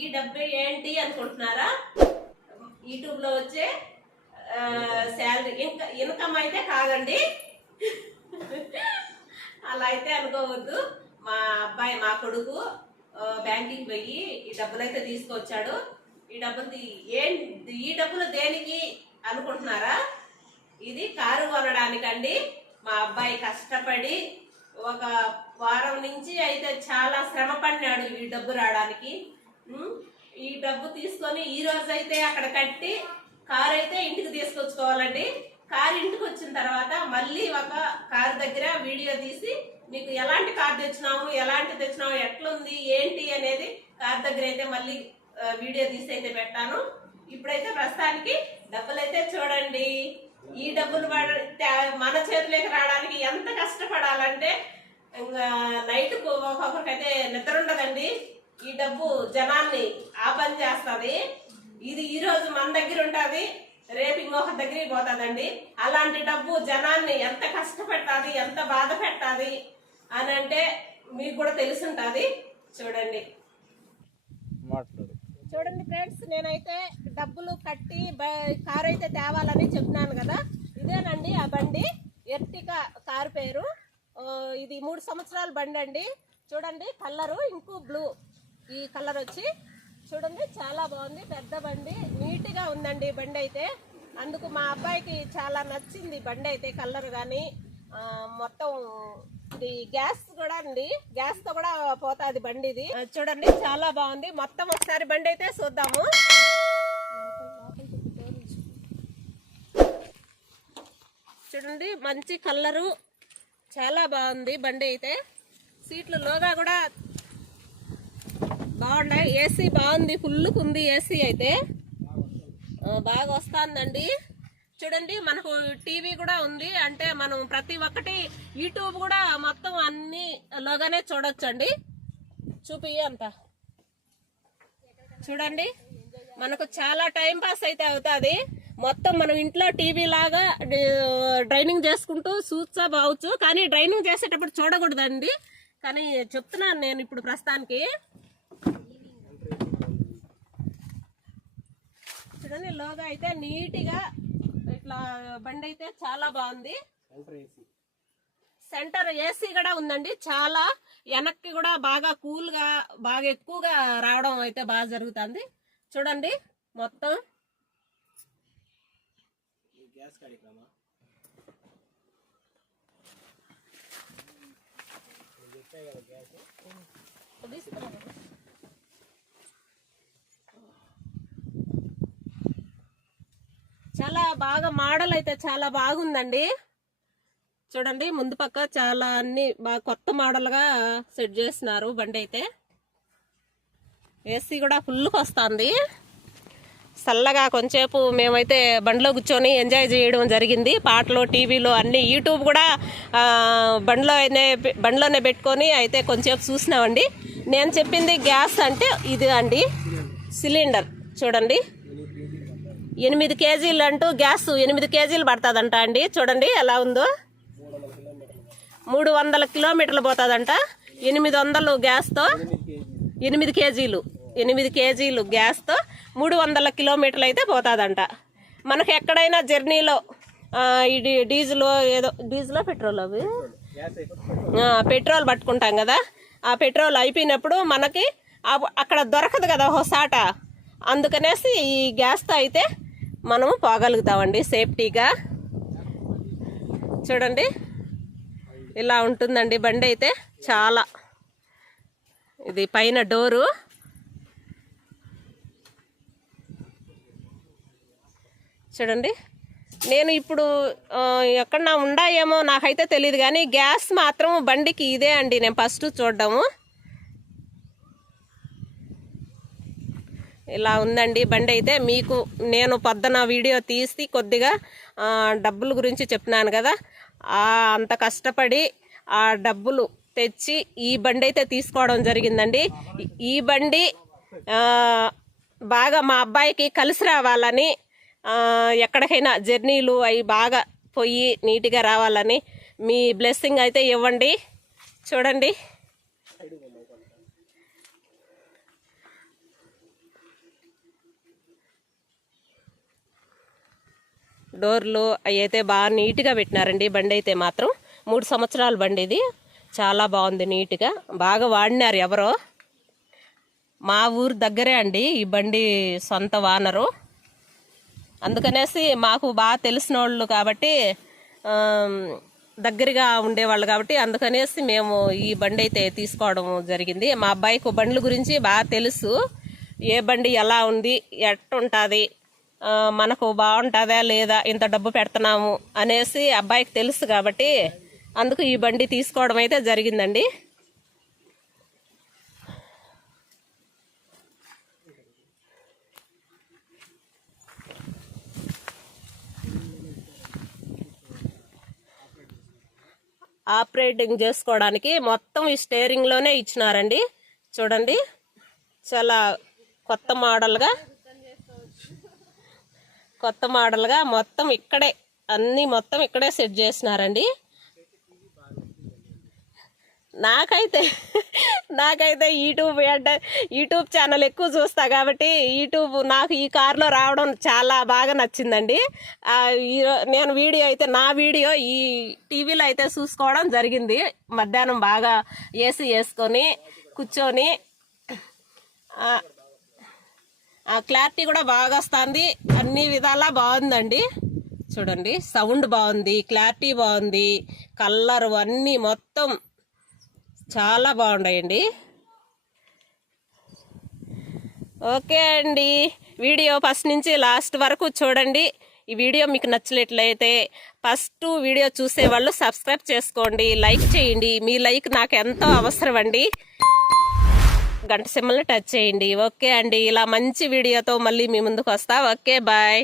ఈ డబ్బు ఏంటి అనుకుంటున్నారా? యూట్యూబ్లో వచ్చే శాలరీ. ఇంకా ఇన్కమ్ అయితే కాదండి. అలా అయితే అనుకోవద్దు. మా అబ్బాయి మా కొడుకు బ్యాంకింగ్ పోయి ఈ డబ్బులు అయితే తీసుకొచ్చాడు. ఈ డబ్బులు ఏం ఈ డబ్బులు దేనికి అనుకుంటున్నారా? ఇది కారు కొనడానికండి. మా అబ్బాయి కష్టపడి ఒక వారం నుంచి అయితే చాలా శ్రమ పడినాడు ఈ డబ్బు రావడానికి. ఈ డబ్బు తీసుకొని ఈ రోజు అయితే అక్కడ కట్టి కారు అయితే ఇంటికి తీసుకొచ్చుకోవాలండి. కారు ఇంటికి వచ్చిన తర్వాత మళ్ళీ ఒక కారు దగ్గర వీడియో తీసి మీకు ఎలాంటి కారు తెచ్చినాము ఎలాంటి తెచ్చినాము ఎట్లుంది ఏంటి అనేది కారు దగ్గర అయితే మళ్ళీ వీడియో తీసి అయితే పెట్టాను. ఇప్పుడైతే ప్రస్తుతానికి డబ్బులు అయితే చూడండి. ఈ డబ్బులు మన చేతిలోకి రావడానికి ఎంత కష్టపడాలంటే ఇంకా నైట్ ఒక్కొక్కరికైతే నిద్ర ఉండదండి. ఈ డబ్బు జనాన్ని ఆ పని చేస్తుంది. ఇది ఈ రోజు మన దగ్గర ఉంటుంది. రేపు ఇంకొక దగ్గరికి పోతుందండి. అలాంటి డబ్బు జనాన్ని ఎంత కష్టపెట్టాలి ఎంత బాధ పెట్టాలి అని అంటే మీకు కూడా తెలుసుంటుంది. చూడండి. చూడండి ఫ్రెండ్స్ నేనైతే డబ్బులు కట్టి బ- కారు అయితే తేవాలని చెప్తున్నాను కదా. ఇదేనండి ఆ బండి. ఎర్టికా కారు పేరు. ఇది మూడు సంవత్సరాల బండి అండి చూడండి కలరు ఇంకు బ్లూ. ఈ కలర్ వచ్చి చూడండి చాలా బాగుంది. పెద్ద బండి నీట్గా ఉందండి బండి అయితే. అందుకు మా అబ్బాయికి చాలా నచ్చింది బండి అయితే కలర్ కానీ మొత్తం ఇది గ్యాస్ కూడా అండి. గ్యాస్తో కూడా పోతాది బండి ఇది. చూడండి చాలా బాగుంది. మొత్తం ఒకసారి బండి అయితే చూద్దాము. చూడండి మంచి కలరు. చాలా బాగుంది బండి అయితే. సీట్లు లోగా కూడా బాగున్నాయి. ఏసీ బాగుంది ఫుల్కు ఉంది ఏసీ అయితే. బాగా వస్తుందండి. చూడండి మనకు టీవీ కూడా ఉంది. అంటే మనం ప్రతి ఒక్కటి యూట్యూబ్ కూడా మొత్తం అన్ని లోగానే చూడొచ్చండి. చూపి అంత. చూడండి మనకు చాలా టైం పాస్ అయితే అవుతుంది. మొత్తం మనం ఇంట్లో టీవీ లాగా డ్రైనింగ్ చేసుకుంటూ చూస్తా బావచ్చు కానీ డ్రైనింగ్ చేసేటప్పుడు చూడకూడదండి. కానీ చెప్తున్నాను నేను ఇప్పుడు ప్రస్తుతానికి. చూడండి లోగా అయితే నీట్గా ఇట్లా బండి అయితే చాలా బాగుంది. సెంటర్ ఏసీ కూడా ఉందండి. చాలా వెనక్కి కూడా బాగా కూల్గా బాగా ఎక్కువగా రావడం అయితే బాగా జరుగుతుంది. చూడండి మొత్తం. గ్యాస్ చాలా బాగా మోడల్ అయితే చాలా బాగుందండి. చూడండి ముందు పక్క చాలా అన్ని బాగా కొత్త మోడల్గా సెట్ చేసినారు బండి అయితే. ఏసీ కూడా ఫుల్కి వస్తుంది. చల్లగా కొంచెంసేపు మేమైతే బండిలో కూర్చొని ఎంజాయ్ చేయడం జరిగింది. పాటలు టీవీలో అన్ని యూట్యూబ్ కూడా ఆ, బండిలోనే బండిలోనే పెట్టుకొని అయితే కొంచెంసేపు చూసినామండి. నేను చెప్పింది గ్యాస్ అంటే ఇది అండి. సిలిండర్. చూడండి. ఎనిమిది కేజీలు అంటూ గ్యాస్ ఎనిమిది కేజీలు పడుతుందంట అండి. చూడండి ఎలా ఉందో. మూడు వందల కిలోమీటర్లు పోతుందంట. ఎనిమిది వందలు గ్యాస్తో ఎనిమిది కేజీలు. ఎనిమిది కేజీలు గ్యాస్తో మూడు వందల కిలోమీటర్లు అయితే పోతుందంట. మనకు ఎక్కడైనా జర్నీలో ఇది డీజిల్ ఏదో డీజిల్ పెట్రోల్ అవి? పెట్రోల్ పట్టుకుంటాం కదా. ఆ పెట్రోల్ అయిపోయినప్పుడు మనకి అక్కడ దొరకదు కదా హొసాట అందుకనేసి ఈ గ్యాస్తో అయితే మనము పోగలుగుతామండి. సేఫ్టీగా. చూడండి. ఇలా ఉంటుందండి బండి అయితే. చాలా. ఇది పైన డోరు. చూడండి. నేను ఇప్పుడు ఆ, ఎక్కడన్నా ఉండాయేమో నాకైతే తెలియదు కానీ గ్యాస్ మాత్రం బండికి ఇదే అండి. నేను ఫస్ట్ చూడడము. ఇలా ఉందండి. బండి అయితే మీకు నేను పొద్దున వీడియో తీసి కొద్దిగా డబ్బుల గురించి చెప్తున్నాను కదా. అంత కష్టపడి ఆ డబ్బులు తెచ్చి ఈ బండి అయితే తీసుకోవడం జరిగిందండి. ఈ- ఈ బండి బాగా మా అబ్బాయికి కలిసి రావాలని ఎక్కడికైనా జర్నీలు అవి బాగా పోయి నీట్గా రావాలని మీ బ్లెస్సింగ్ అయితే ఇవ్వండి. చూడండి. డోర్లు అవి అయితే బాగా నీట్గా పెట్టినారండి బండి అయితే మాత్రం. మూడు సంవత్సరాల బండి ఇది. చాలా బాగుంది నీట్గా. బాగా వాడినారు ఎవరో. మా ఊరు దగ్గరే అండి ఈ బండి సొంత వానరు. అందుకనేసి మాకు బాగా తెలిసిన వాళ్ళు కాబట్టి దగ్గరగా ఉండేవాళ్ళు కాబట్టి అందుకనేసి మేము ఈ బండి అయితే తీసుకోవడం జరిగింది. మా అబ్బాయికి బండ్ల గురించి బాగా తెలుసు. ఏ బండి ఎలా ఉంది ఎట్టుంటుంది మనకు బాగుంటుందా లేదా ఇంత డబ్బు పెడుతున్నాము అనేసి అబ్బాయికి తెలుసు కాబట్టి అందుకు ఈ బండి తీసుకోవడం అయితే జరిగిందండి. ఆపరేటింగ్ చేసుకోవడానికి మొత్తం ఈ స్టేరింగ్లోనే ఇచ్చినారండి. చూడండి చాలా కొత్త మోడల్గా కొత్త మోడల్గా మొత్తం ఇక్కడే అన్ని మొత్తం ఇక్కడే సెట్ చేసినారండి. నాకైతే నాకైతే యూట్యూబ్ అంటే యూట్యూబ్ ఛానల్ ఎక్కువ చూస్తా కాబట్టి యూట్యూబ్ నాకు ఈ కార్లో రావడం చాలా బాగా నచ్చిందండి. నేను వీడియో అయితే నా వీడియో ఈ టీవీలో అయితే చూసుకోవడం జరిగింది. మధ్యాహ్నం బాగా ఏసీ వేసుకొని కూర్చొని క్లారిటీ కూడా బాగా వస్తుంది. అన్ని విధాలా బాగుందండి. చూడండి సౌండ్ బాగుంది క్లారిటీ బాగుంది కలర్ అన్నీ మొత్తం చాలా బాగున్నాయండి ఓకే అండి వీడియో ఫస్ట్ నుంచి లాస్ట్ వరకు చూడండి. ఈ వీడియో మీకు నచ్చినట్లయితే ఫస్ట్ వీడియో చూసే వాళ్ళు సబ్స్క్రైబ్ చేసుకోండి లైక్ చేయండి. మీ లైక్ నాకు ఎంతో అవసరం అండి గంట సింబల్ని టచ్ చేయండి. ఓకే అండి. ఇలా మంచి వీడియోతో మళ్ళీ మీ ముందుకు వస్తా. Okay bye